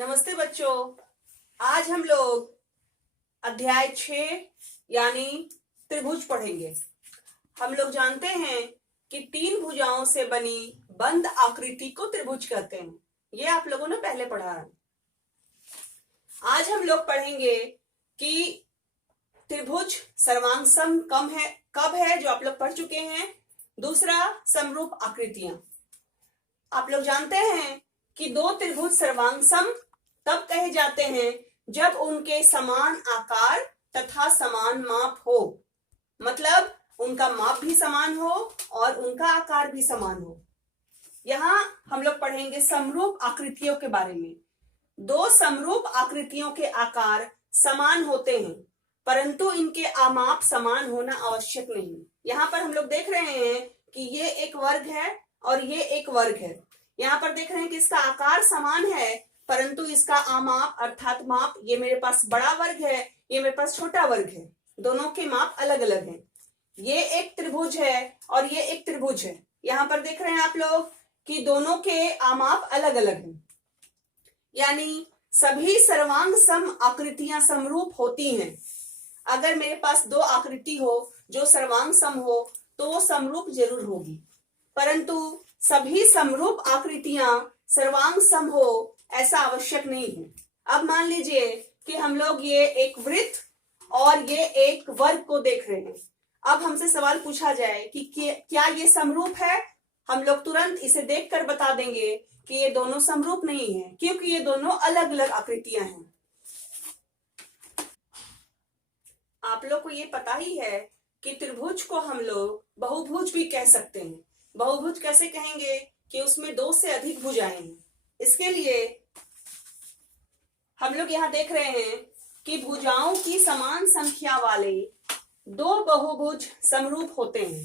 नमस्ते बच्चों। आज हम लोग अध्याय 6 यानी त्रिभुज पढ़ेंगे। हम लोग जानते हैं कि 3 भुजाओं से बनी बंद आकृति को त्रिभुज कहते हैं। ये आप लोगों ने पहले पढ़ा है। आज हम लोग पढ़ेंगे कि त्रिभुज सर्वांग सम कब है, जो आप लोग पढ़ चुके हैं। दूसरा, समरूप आकृतियां। आप लोग जानते हैं कि 2 त्रिभुज सर्वांग सम तब कहे जाते हैं जब उनके समान आकार तथा समान माप हो, मतलब उनका माप भी समान हो और उनका आकार भी समान हो। यहां हम लोग पढ़ेंगे समरूप आकृतियों के बारे में। 2 समरूप आकृतियों के आकार समान होते हैं, परंतु इनके आमाप समान होना आवश्यक नहीं। यहाँ पर हम लोग देख रहे हैं कि ये एक वर्ग है और ये एक वर्ग है। यहाँ पर देख रहे हैं कि इसका आकार समान है, परंतु इसका आमाप अर्थात माप, ये मेरे पास बड़ा वर्ग है, ये मेरे पास छोटा वर्ग है। दोनों के माप अलग अलग हैं। ये एक त्रिभुज है और ये एक त्रिभुज है। यहाँ पर देख रहे हैं आप लोग कि दोनों के आमाप अलग अलग हैं, यानी सभी सर्वांग सम आकृतियां समरूप होती हैं। अगर मेरे पास 2 आकृति हो जो सर्वांग सम हो तो वो समरूप जरूर होगी, परंतु सभी समरूप आकृतियां सर्वांग सम हो ऐसा आवश्यक नहीं है। अब मान लीजिए कि हम लोग ये एक वृत्त और ये एक वर्ग को देख रहे हैं। अब हमसे सवाल पूछा जाए कि क्या ये समरूप है, हम लोग तुरंत इसे देखकर बता देंगे कि ये दोनों समरूप नहीं है, क्योंकि ये दोनों अलग अलग आकृतियां हैं। आप लोग को ये पता ही है कि त्रिभुज को हम लोग बहुभुज भी कह सकते हैं। बहुभुज कैसे कहेंगे कि उसमें 2 से अधिक भुजाएं हैं। इसके लिए हम लोग यहाँ देख रहे हैं कि भुजाओं की समान संख्या वाले 2 बहुभुज समरूप होते हैं,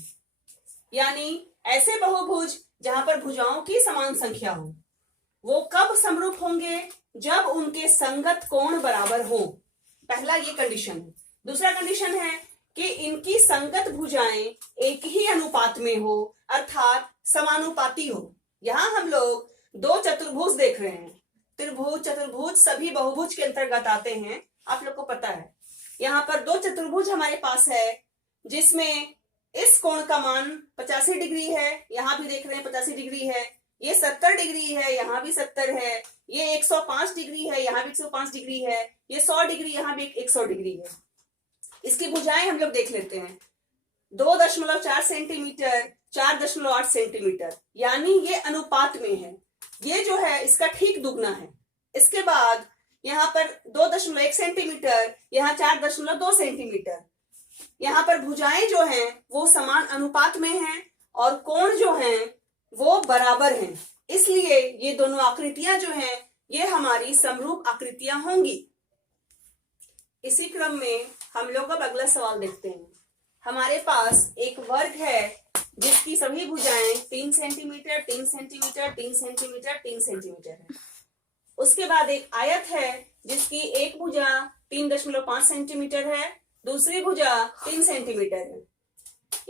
यानी ऐसे बहुभुज जहां पर भुजाओं की समान संख्या हो। वो कब समरूप होंगे? जब उनके संगत कोण बराबर हो। पहला ये कंडीशन है। दूसरा कंडीशन है कि इनकी संगत भुजाएं एक ही अनुपात में हो, अर्थात समानुपाती हो। यहां हम लोग 2 चतुर्भुज देख रहे हैं। त्रिभुज, चतुर्भुज सभी बहुभुज के अंतर्गत आते हैं, आप लोग को पता है। यहाँ पर 2 चतुर्भुज हमारे पास है, जिसमें इस कोण का मान 85 डिग्री है। यहाँ भी देख रहे हैं 85 डिग्री है। ये 70 डिग्री है, यहाँ भी 70 है। ये 105 डिग्री है, यहाँ भी 105 डिग्री है। ये 100 डिग्री, यहाँ भी 100 डिग्री है। इसकी भुजाएं हम लोग देख लेते हैं। 2.4 सेंटीमीटर, 4.8 सेंटीमीटर, यानी ये अनुपात में है। ये जो है इसका ठीक दुगना है। इसके बाद यहाँ पर 2.1 सेंटीमीटर, यहाँ 4.2 सेंटीमीटर। यहाँ पर भुजाएं जो हैं वो समान अनुपात में हैं और कोण जो हैं वो बराबर हैं। इसलिए ये दोनों आकृतियां जो हैं ये हमारी समरूप आकृतियां होंगी। इसी क्रम में हम लोग अब अगला सवाल देखते हैं। हमारे पास एक वर्ग है जिसकी सभी भुजाएं 3 सेंटीमीटर, 3 सेंटीमीटर, 3 सेंटीमीटर, 3 सेंटीमीटर है। उसके बाद एक आयत है जिसकी एक भुजा 3.5 सेंटीमीटर है, दूसरी भुजा 3 सेंटीमीटर है।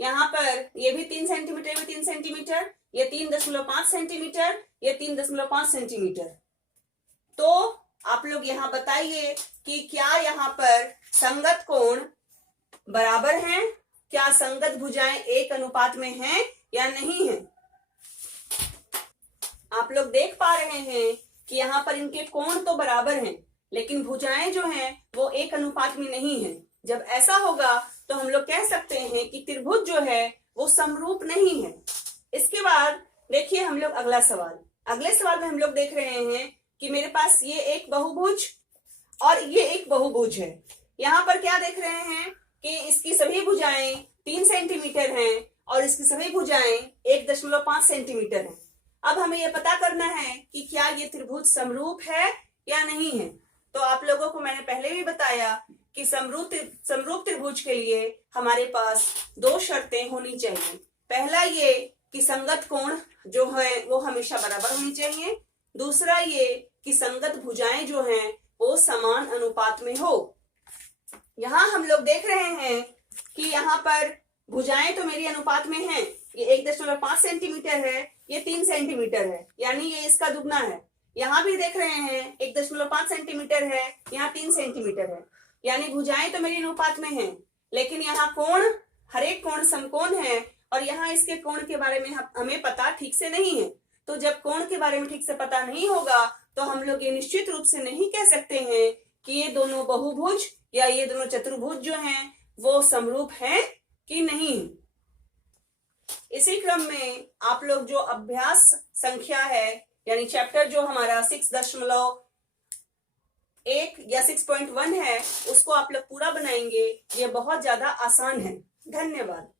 यहाँ पर ये भी 3 सेंटीमीटर, भी 3 सेंटीमीटर, ये 3.5 सेंटीमीटर, ये 3.5 सेंटीमीटर। तो आप लोग यहाँ बताइए कि क्या यहाँ पर संगत कोण बराबर हैं? क्या संगत भुजाएं एक अनुपात में हैं या नहीं है? आप लोग देख पा रहे हैं कि यहाँ पर इनके कोण तो बराबर हैं, लेकिन भुजाएं जो हैं वो एक अनुपात में नहीं है। जब ऐसा होगा तो हम लोग कह सकते हैं कि त्रिभुज जो है वो समरूप नहीं है। इसके बाद देखिए हम लोग अगला सवाल। अगले सवाल में हम लोग देख रहे हैं कि मेरे पास ये एक बहुभुज और ये एक बहुभुज है। यहाँ पर क्या देख रहे हैं कि इसकी सभी भुजाएं 3 सेंटीमीटर हैं और इसकी सभी भुजाएं 1.5 सेंटीमीटर हैं। अब हमें यह पता करना है कि क्या ये त्रिभुज समरूप है या नहीं है। तो आप लोगों को मैंने पहले भी बताया कि समरूप त्रिभुज के लिए हमारे पास 2 शर्तें होनी चाहिए। पहला ये कि संगत कोण जो है वो हमेशा बराबर होनी चाहिए। दूसरा ये कि संगत भुजाएं जो हैं वो समान अनुपात में हो। यहाँ हम लोग देख रहे हैं कि यहाँ पर भुजाएं तो मेरी अनुपात में हैं। ये 1.5 सेंटीमीटर है, ये 3 सेंटीमीटर है, यानी ये इसका दुगना है। यहाँ भी देख रहे हैं 1.5 सेंटीमीटर है, यहाँ 3 सेंटीमीटर है, यानी भुजाएं तो मेरी अनुपात में हैं, लेकिन यहाँ कोण, हर एक कोण समकोण है और यहाँ इसके कोण के बारे में हमें पता ठीक से नहीं है। तो जब कोण के बारे में ठीक से पता नहीं होगा तो हम लोग ये निश्चित रूप से नहीं कह सकते हैं कि ये दोनों बहुभुज या ये दोनों चतुर्भुज जो हैं वो समरूप हैं कि नहीं। इसी क्रम में आप लोग जो अभ्यास संख्या है यानी चैप्टर जो हमारा 6.1 या 6.1 है उसको आप लोग पूरा बनाएंगे। ये बहुत ज्यादा आसान है। धन्यवाद।